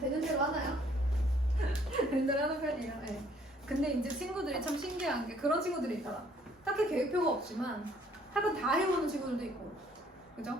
되는 대로 하나요? 되는 대로 하는 편이에요. 네. 근데 이제 친구들이 참 신기한 게 그런 친구들이 있더라. 딱히 계획표가 없지만 학원 다 해보는 친구들도 있고, 그죠?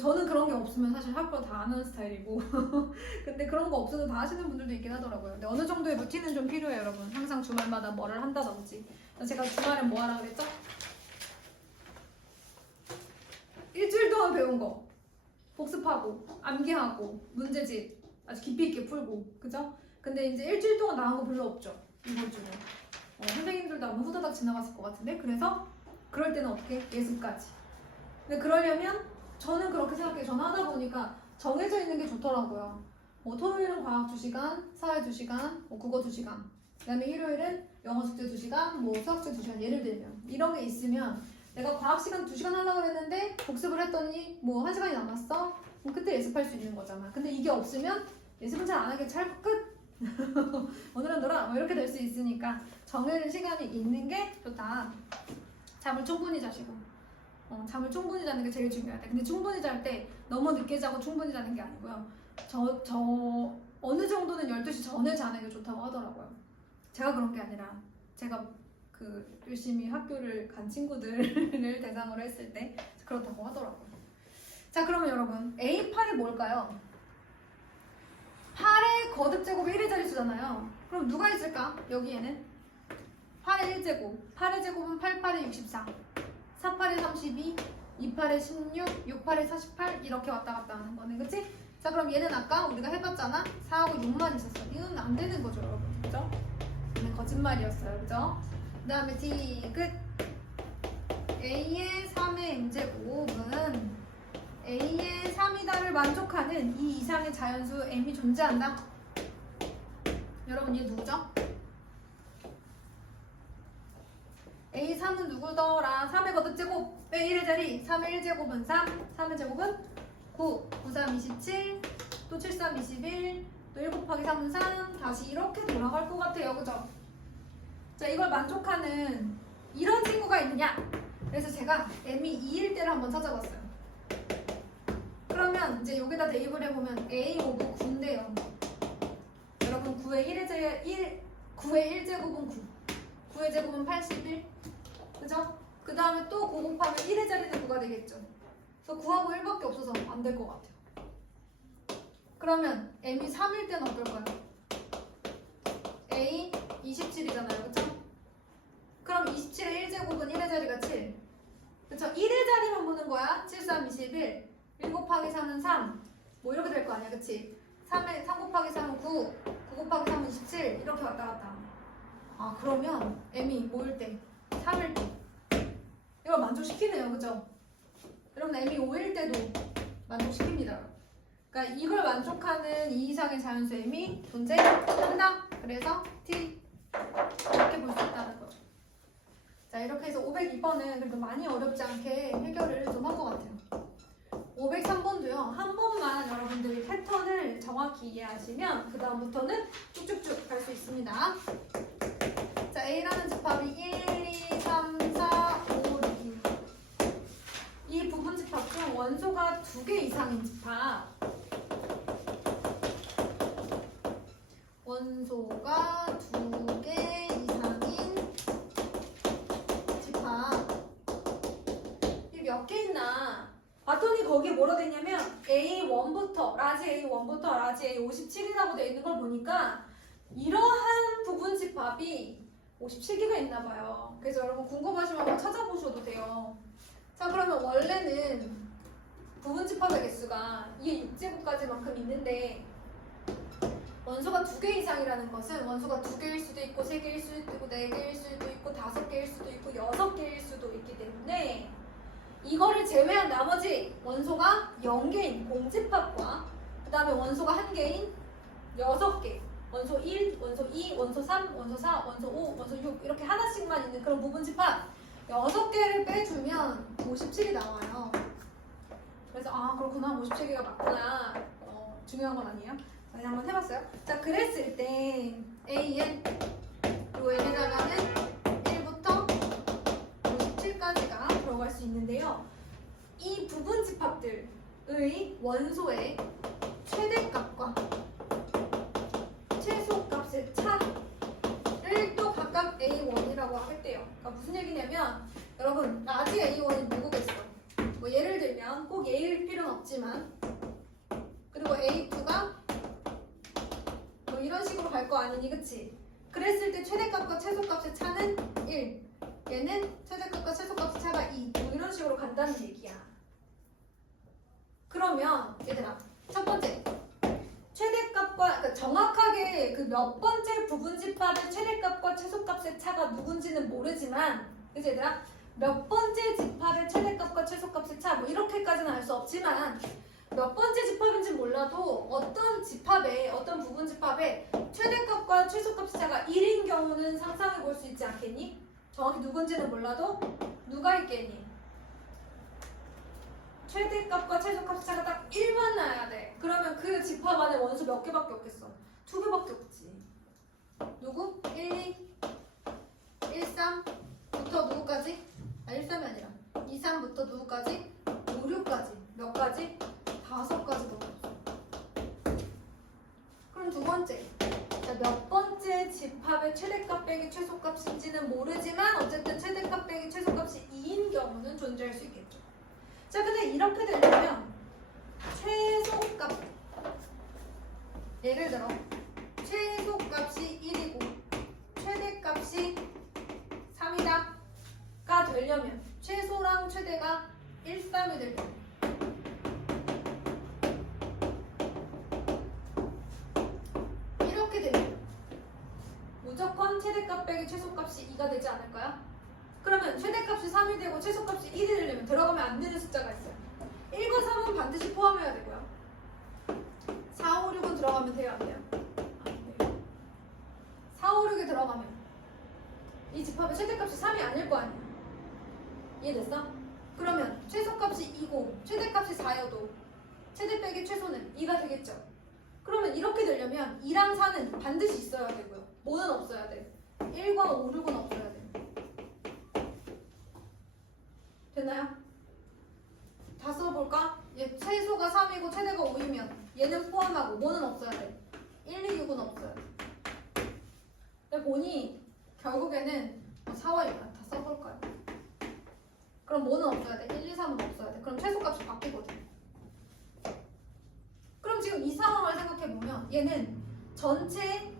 저는 그런 게 없으면 사실 학교 다 안 하는 스타일이고 근데 그런 거 없어도 다 하시는 분들도 있긴 하더라고요. 근데 어느 정도의 루틴은 좀 필요해요, 여러분. 항상 주말마다 뭐를 한다든지. 제가 주말에 뭐 하라 그랬죠? 일주일 동안 배운 거 복습하고 암기하고 문제집 아주 깊이 있게 풀고, 그죠? 근데 이제 일주일 동안 나온 거 별로 없죠, 이번 주는. 선생님들도 아마 후다닥 지나갔을 것 같은데, 그래서 그럴 때는 어떻게? 예습까지. 근데 그러려면 저는 그렇게 생각해요. 저는 하다 보니까 정해져 있는 게 좋더라고요. 뭐 토요일은 과학 2시간, 사회 2시간, 뭐 국어 2시간, 그 다음에 일요일은 영어 숙제 2시간, 뭐 수학 숙제 2시간, 예를 들면 이런 게 있으면 내가 과학 시간 2시간 하려고 했는데 복습을 했더니 뭐 1시간이 남았어? 그럼 그때 예습할 수 있는 거잖아. 근데 이게 없으면 예습은 잘 안 하게 잘 끝! 오늘은 놀아! 뭐 이렇게 될 수 있으니까 정해진 시간이 있는 게 좋다. 잠을 충분히 자시고 잠을 충분히 자는 게 제일 중요하다. 근데 충분히 잘 때 너무 늦게 자고 충분히 자는 게 아니고요. 어느 정도는 12시 전에 자는 게 좋다고 하더라고요. 제가 그런 게 아니라 제가 열심히 학교를 간 친구들을 대상으로 했을 때 그렇다고 하더라고요. 자, 그러면 여러분 A8이 뭘까요? 8의 거듭제곱이 1의 자릿수잖아요. 그럼 누가 있을까? 여기에는 8의 1제곱, 8의 제곱은 8, 8의 64, 4, 8의 32, 2, 8의 16, 6, 8의 48 이렇게 왔다 갔다 하는 거네, 그치? 자, 그럼 얘는 아까 우리가 해봤잖아? 4하고 6만 있었어. 이건 안 되는 거죠, 여러분. 그죠? 얘는 거짓말이었어요, 그죠? 그 다음에 D 끝. A의 3의 M제곱은 A의 3이다를 만족하는 이 이상의 자연수 M이 존재한다. 여러분 얘 누구죠? A3은 누구더라? 3의 거듭제곱 왜 1의 자리? 3의 1제곱은 3, 3의 제곱은 9, 9, 3, 27, 또 7, 3, 21, 또 1 곱하기 3은 3, 다시 이렇게 돌아갈 것 같아요, 그죠? 자, 이걸 만족하는 이런 친구가 있느냐? 그래서 제가 M이 2일 때를 한번 찾아봤어요. 그러면 이제 여기다 대입을 해보면 A, 5, 9, 9인데요. 여러분 9의 1제곱은 9, 9의 제곱은 81, 그죠? 그 다음에 또 9 곱하면 1의 자리는 9가 되겠죠. 그래서 9하고 1밖에 없어서 안 될 것 같아요. 그러면 M이 3일 때는 어떨까요? A 27이잖아요, 그쵸? 그럼 27의 1제곱은 1의 자리가 7, 그쵸? 1의 자리만 보는 거야. 7, 3, 21, 1 곱하기 3은 3, 뭐 이렇게 될 거 아니야, 그치? 3 곱하기 3은 9, 9 곱하기 3은 27 이렇게 왔다 갔다. 아, 그러면 M이 뭐일 때? 3일 때. 이걸 만족시키네요, 그죠? 여러분 M이 5일 때도 만족시킵니다. 그러니까 이걸 만족하는 이 이상의 자연수 M이 존재한다. 그래서 T 이렇게 볼 수 있다는 거죠. 자, 이렇게 해서 502번은 그래도 많이 어렵지 않게 해결을 좀 한 것 같아요. 503번도요. 한 번만 여러분들이 패턴을 정확히 이해하시면 그 다음부터는 쭉쭉쭉 갈 수 있습니다. 자, A라는 집합이 1, 2, 3, 4, 5, 6. 이 부분 집합 중 원소가 2개 이상인 집합. 원소가 2개 이상인 집합. 이게 몇 개 있나? 봤더니 거기에 뭐라 돼 있냐면 A1부터 라지 A1부터 라지 A57이라고 돼 있는 걸 보니까 이러한 부분 집합이 57개가 있나 봐요. 그래서 여러분 궁금하시면 한번 찾아보셔도 돼요. 자, 그러면 원래는 부분 집합의 개수가 이게 6제곱까지만큼 있는데 원소가 2개 이상이라는 것은 원소가 2개일 수도 있고 3개일 수도 있고 4개일 수도 있고 5개일 수도 있고 6개일 수도 있기 때문에 이거를 제외한 나머지 원소가 0개인 공집합과 그 다음에 원소가 1개인 6개, 원소 1, 원소 2, 원소 3, 원소 4, 원소 5, 원소 6 이렇게 하나씩만 있는 그런 부분 집합 6개를 빼주면 57이 나와요. 그래서 아, 그렇구나, 57개가 맞구나. 중요한 건 아니에요. 자, 한번 해봤어요. 자, 그랬을 때 AN 그리고 N에다가는 1부터 57까지가 들어갈 수 있는데요. 이 부분 집합들의 원소의 최대값과 얘기냐면 여러분 라지 A1이 누구겠어? 뭐 예를 들면 꼭 A일 필요는 없지만 그리고 A2가 뭐 이런 식으로 갈 거 아니니 그치? 그랬을 때 최대값과 최소값의 차는 1 얘는 최대값과 최소값의 차가 2 뭐 이런 식으로 간다는 얘기야. 그러면 얘들아 첫 번째 최대값과 그러니까 정확하게 그 몇 번째 부분집합의 최대값과 최소값의 차가 누군지는 모르지만 그치 얘들아? 몇 번째 집합의 최대값과 최소값의 차 뭐 이렇게까지는 알 수 없지만 몇 번째 집합인지 몰라도 어떤 집합에 어떤 부분집합에 최대값과 최소값의 차가 1인 경우는 상상해 볼 수 있지 않겠니? 정확히 누군지는 몰라도 누가 있겠니? 최대값과 최소값의 차가 딱 1만 나야 돼. 그러면 그 집합 안에 원수 몇 개밖에 없겠어? 2개밖에 없지. 누구? 1, 2, 1, 3부터 누구까지? 1, 3이 아니라 2, 3부터 누구까지? 5, 6까지. 몇 가지? 5가지 넣었어. 그럼 두 번째. 자, 몇 번째 집합의 최대값 빼기 최소값인지는 모르지만 어쨌든 최대값 빼기 최소값이 2인 경우는 존재할 수 있겠죠. 자, 근데 이렇게 되려면 최소값 예를 들어 최소값이 1이고 최대값이 3이다 가 되려면 최소랑 최대가 1, 3이 되려면 이렇게 되면 무조건 최대값 빼기 최소값이 2가 되지 않을까요? 그러면 최대값이 3이 되고 최소값이 1이 되려면 들어가면 안 되는 숫자가 있어요. 1과 3은 반드시 포함해야 되고요. 4, 5, 6은 들어가면 돼요? 안 돼요? 안 돼요. 4, 5, 6에 들어가면 이 집합의 최대값이 3이 아닐 거 아니야. 이해됐어? 그러면 최소값이 2고 최대값이 4여도 최대 빼기 최소는 2가 되겠죠? 그러면 이렇게 되려면 2랑 4는 반드시 있어야 되고요. 뭐는 없어야 돼? 1과 5, 6은 없어야 돼. 됐나요? 다 써볼까? 얘 최소가 3이고 최대가 5이면 얘는 포함하고 뭐는 없어야 돼? 1, 2, 6은 없어야 돼. 근데 보니 결국에는 4와 6을 다 써볼까요? 그럼 뭐는 없어야 돼? 1, 2, 3은 없어야 돼. 그럼 최소값이 바뀌거든. 그럼 지금 이 상황을 생각해보면 얘는 전체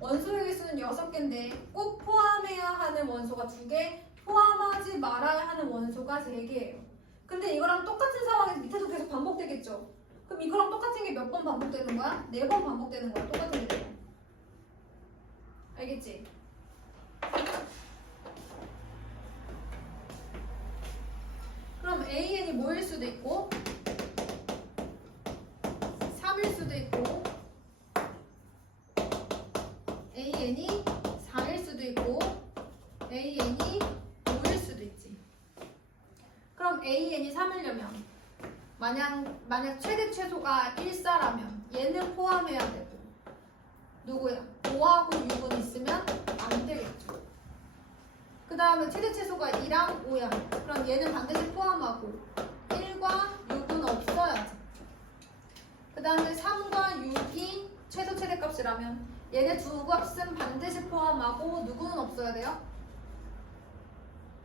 원소의 개수는 6개인데 꼭 포함해야 하는 원소가 2개, 포함하지 말아야 하는 원소가 3개예요. 근데 이거랑 똑같은 상황에서 밑에도 계속 반복되겠죠? 그럼 이거랑 똑같은 게 몇 번 반복되는 거야? 4번 반복되는 거야. 똑같은 게. 알겠지? 그럼 AN이 뭐일 수도 있고 3일 수도 있고 AN이 4일 수도 있고 AN이 5일 수도 있지. 그럼 AN이 3이려면 만약 최대 최소가 1사라면 얘는 포함해야 되고 누구야? 5하고 6은 있으면 안 되겠죠. 그 다음에 최대 최소가 2랑 5야. 그럼 얘는 반드시 포함하고 1과 6은 없어야지. 그 다음에 3과 6이 최소 최대값이라면 얘네 두 값은 반드시 포함하고 누구는 없어야 돼요?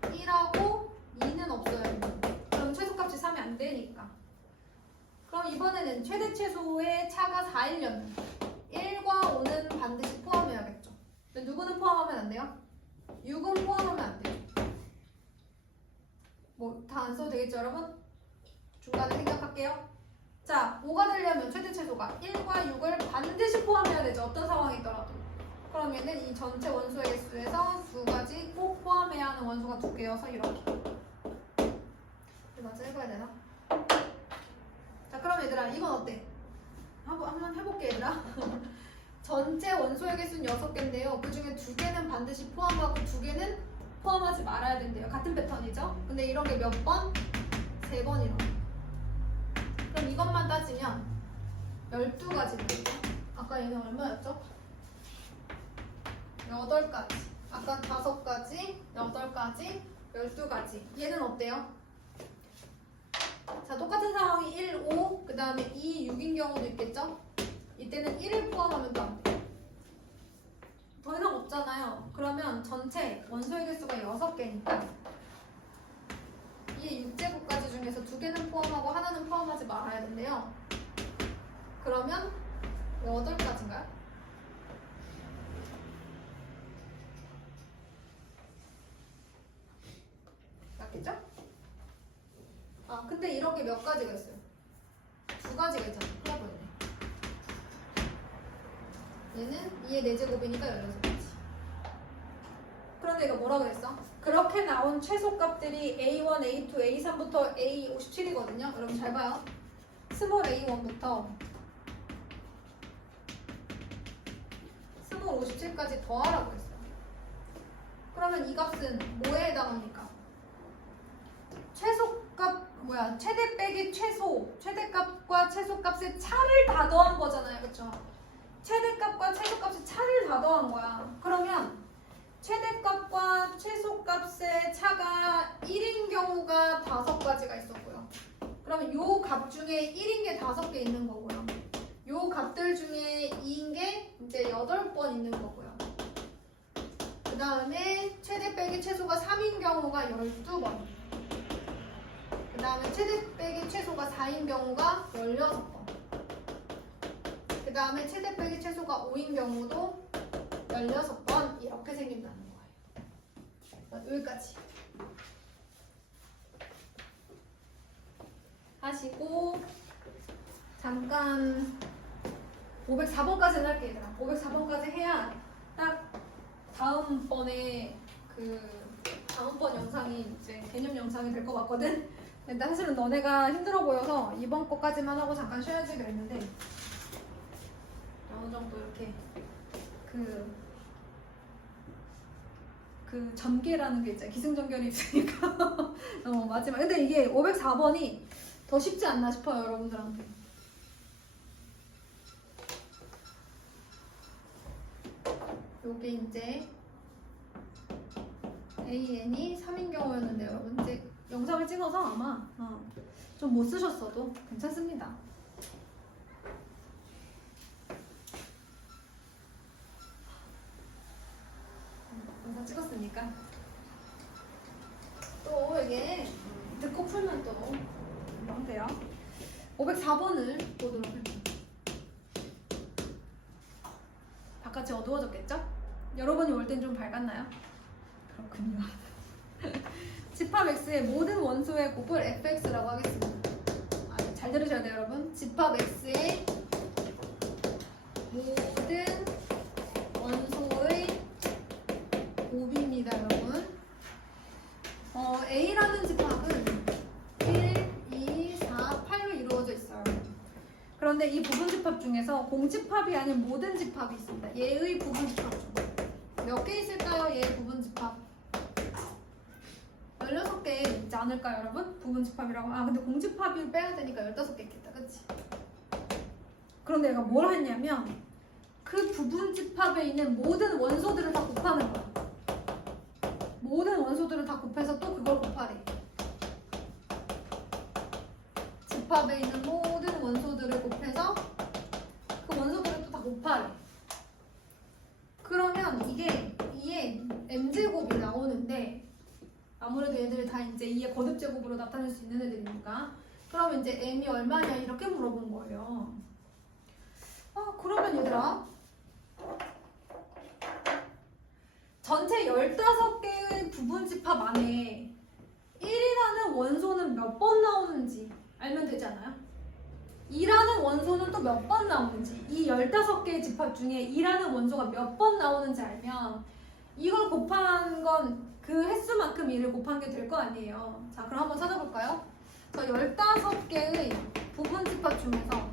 1하고 2는 없어야 돼요. 그럼 최소값이 3이 안 되니까. 그럼 이번에는 최대 최소의 차가 4이려면 1과 5는 반드시 포함해야겠죠. 근데 누구는 포함하면 안 돼요? 6은 포함하면 안 돼요. 뭐 다 안 써도 되겠죠 여러분? 중간에 생각할게요. 자, 5가 되려면 최대 최소가 1과 6을 반드시 포함해야 되죠. 어떤 상황이더라도. 그러면은 이 전체 원소의 개수에서 두 가지 꼭 포함해야 하는 원소가 2개여서 이렇게. 맞아 해봐야 되나? 자, 그럼 얘들아 이건 어때? 한번 해볼게 얘들아. 전체 원소의 개수는 6개인데요. 그 중에 2개는 반드시 포함하고 2개는 포함하지 말아야 된대요. 같은 패턴이죠? 근데 이런 게 몇 번? 3번이라고. 그럼 이것만 따지면 12가지입니다. 아까 얘는 얼마였죠? 8가지. 아까 5가지, 8가지, 12가지. 얘는 어때요? 자, 똑같은 상황이 1, 5, 그 다음에 2, 6인 경우도 있겠죠? 이때는 1을 포함하면 또 안 돼요. 더 이상 없잖아요. 그러면 전체 원소의 개수가 6개니까 그러면 8가지인가요? 맞겠죠? 아 근데 이런 게 몇 가지가 있어요? 2가지가 있잖아. 큰일 날 뻔했네. 얘는 2의 4제곱이니까 16가지. 그런데 이거 뭐라 그랬어? 그렇게 나온 최소값들이 A1, A2, A3부터 A57이거든요. 여러분 잘 봐요. 스몰 A1부터 스몰 57까지 더하라고 했어요. 그러면 이 값은 뭐에 해당합니까? 최소값 최대 빼기 최소, 최대값과 최소값의 차를 다 더한 거잖아요. 그쵸? 최대값과 최소값의 차를 다 더한 거야. 그러면 최대값과 최소값의 차가 1인 경우가 5가지가 있었고요. 그러면 요 값 중에 1인 게 5개 있는 거고요. 요 값들 중에 2인 게 이제 8번 있는 거고요. 그 다음에 최대 빼기 최소가 3인 경우가 12번. 그 다음에 최대 빼기 최소가 4인 경우가 16번. 그 다음에 최대 빼기 최소가 5인 경우도 16번 이렇게 생긴다는 거예요. 여기까지 하시고 잠깐 504번까지는 할게요. 얘들아. 504번까지 해야 딱 다음번에 다음번 영상이 이제 개념 영상이 될 것 같거든. 근데 사실은 너네가 힘들어 보여서 이번 거까지만 하고 잠깐 쉬어야지 그랬는데 어느 정도 이렇게 그 전개라는 게 있잖아. 기승전결이 있으니까 마지막. 근데 이게 504번이 더 쉽지 않나 싶어요, 여러분들한테. 요게 이제 AN이 3인 경우였는데 여러분 이제 영상을 찍어서 아마 좀 못 쓰셨어도 괜찮습니다. 영상 찍었으니까 또 이게 듣고 풀면 또 금방 돼요. 504번을 보도록 할게요. 바깥이 어두워졌겠죠? 여러분이 올 땐 좀 밝았나요? 그렇군요. 집합 X의 모든 원소의 곱을 fx라고 하겠습니다. 잘 들으셔야 돼요, 여러분. 집합 X의 모든 원소의 곱입니다, 여러분. A라는 집합은 1, 2, 4, 8로 이루어져 있어요. 그런데 이 부분 집합 중에서 공집합이 아닌 모든 집합이 있습니다. 얘의 부분 집합 중 몇 개 있을까요? 얘의 부분 집합 16개 있지 않을까요, 여러분? 부분 집합이라고. 근데 공집합을 빼야 되니까 15개 있겠다, 그치? 그런데 얘가 뭘 했냐면 그 부분 집합에 있는 모든 원소들을 다 곱하는 거야. 모든 원소들을 다 곱해서 또 그걸 곱하래. 집합에 있는 모든 원소들을 곱해서 그 원소들을 또 다 곱하래. 그러면 이게 2의 m제곱이 나오는데 아무래도 얘들이 다 이제 2의 거듭제곱으로 나타낼 수 있는 애들이니까 그러면 이제 m이 얼마냐 이렇게 물어본 거예요. 그러면 얘들아 전체 15개의 부분 집합 안에 1이라는 원소는 몇 번 나오는지 알면 되지 않아요? 2라는 원소는 또 몇 번 나오는지, 이 15개의 집합 중에 2라는 원소가 몇 번 나오는지 알면 이걸 곱한 건 그 횟수만큼 2를 곱한 게 될 거 아니에요. 자, 그럼 한번 찾아볼까요? 저 15개의 부분 집합 중에서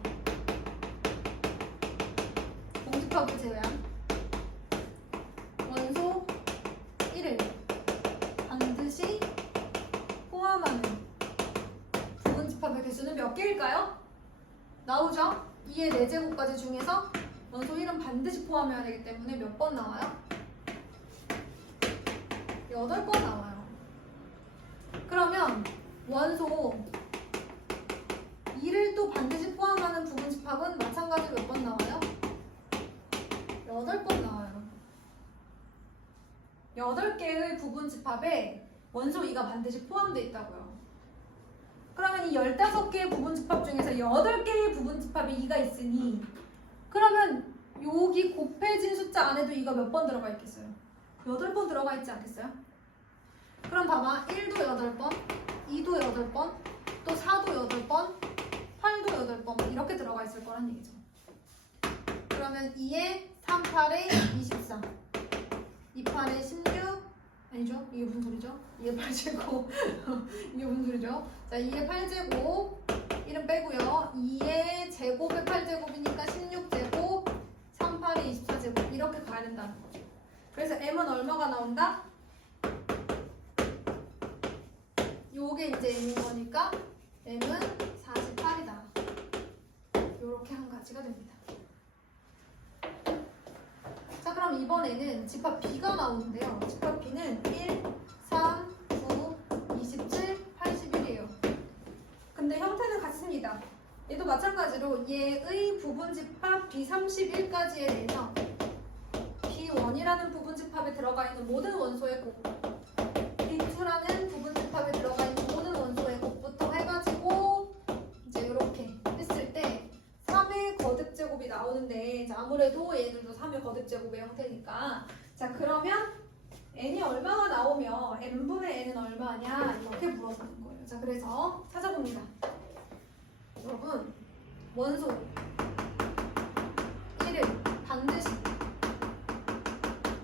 공집합을 제외한 원소 1을 반드시 포함하는 부분 집합의 개수는 몇 개일까요? 나오죠? 2의 4제곱까지 중에서 원소 1은 반드시 포함해야 되기 때문에 몇 번 나와요? 8번 나와요. 그러면 원소 2를 또 반드시 포함하는 부분 집합은 마찬가지로 몇 번 나와요? 8번 나와요. 8개의 부분 집합에 원소 2가 반드시 포함되어 있다고요. 그러면 그러면 이 15개의 부분집합 중에서 8개의 부분집합이 2가 있으니 그러면 여기 곱해진 숫자 안에도 2가 몇 번 들어가 있겠어요? 8번 들어가 있지 않겠어요? 그럼 봐봐. 1도 8번, 2도 8번, 또 4도 8번, 8도 8번 이렇게 들어가 있을 거란 얘기죠. 그러면 2에 3, 8에 24, 2, 8에 16 아니죠? 이게 무슨 소리죠? 2에 8제곱 이게 무슨 소리죠? 자, 2에 8제곱 1은 빼고요. 2의 제곱에 8제곱이니까 16제곱 3, 8에 24제곱 이렇게 가야 된다는 거죠. 그래서 m은 얼마가 나온다? 요게 이제 m인 거니까 m은 48이다. 요렇게 한 가지가 됩니다. 자, 그럼 이번에는 집합 B가 나오는데요. 집합 B는 1, 3, 9, 27, 81이에요. 근데 형태는 같습니다. 얘도 마찬가지로 얘의 부분집합 B31까지에 대해서 B1이라는 부분집합에 들어가 있는 모든 원소의 곱, B2라는 부분집합에 들어가 있는 모든 원소의 곱부터 해가지고 이제 이렇게 했을 때 3의 거듭제곱이 나오는데, 자, 아무래도 얘들도 3의 거듭제곱의 형태니까, 자, 그러면 n이 얼마가 나오면 n분의 n은 얼마냐 이렇게 물어보는 거예요. 자, 그래서 찾아봅니다. 여러분, 원소 1을 반드시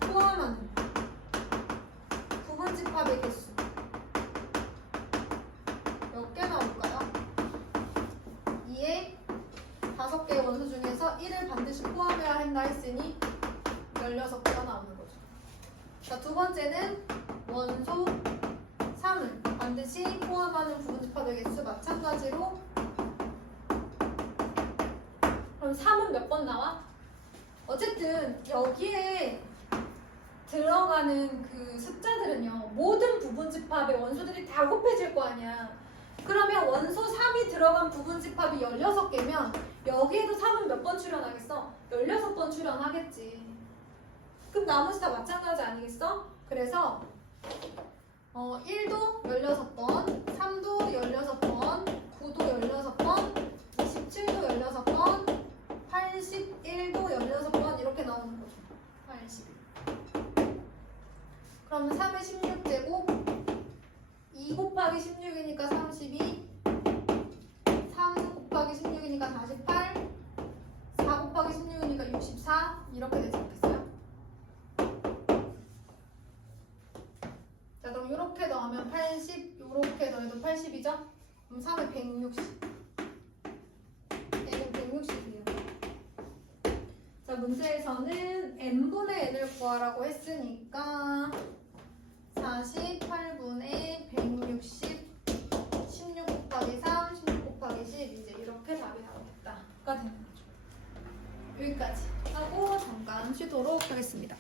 포함하는 부분집합의 개수 몇 개 나올까요? 2에 5개의 원소 중에서 1을 반드시 포함해야 한다 했으니 16개가 나오는 거죠. 자, 두 번째는 원소 3을 반드시 포함하는 부분집합의 개수 마찬가지로, 그럼 3은 몇 번 나와? 어쨌든 여기에 들어가는 그 숫자들은요, 모든 부분집합의 원소들이 다 곱해질 거 아니야. 그러면 원소 3이 들어간 부분집합이 16개면 여기에도 3은 몇 번 출현하겠어? 16번 출현하겠지. 그럼 나머지 다 마찬가지 아니겠어? 그래서 1도 16번, 3도 16번, 9도 16번, 27도 16번, 81도 16번 이렇게 나오는 거죠. 81. 그러면 3의 16제곱 2 곱하기 16이니까 32, 3 곱하기 16이니까 48, 4 곱하기 16이니까 64 이렇게 되지 않겠어요? 자, 그럼 이렇게 넣으면 80, 이렇게 더해도 80이죠? 그럼 3에 160. 얘는 160이에요. 자, 문제에서는 n분의 n을 구하라고 했으니까 48분의 160, 16 곱하기 3, 16 곱하기 10 이제 이렇게 답이 나오겠다가 되는 거죠. 여기까지 하고 잠깐 쉬도록 하겠습니다.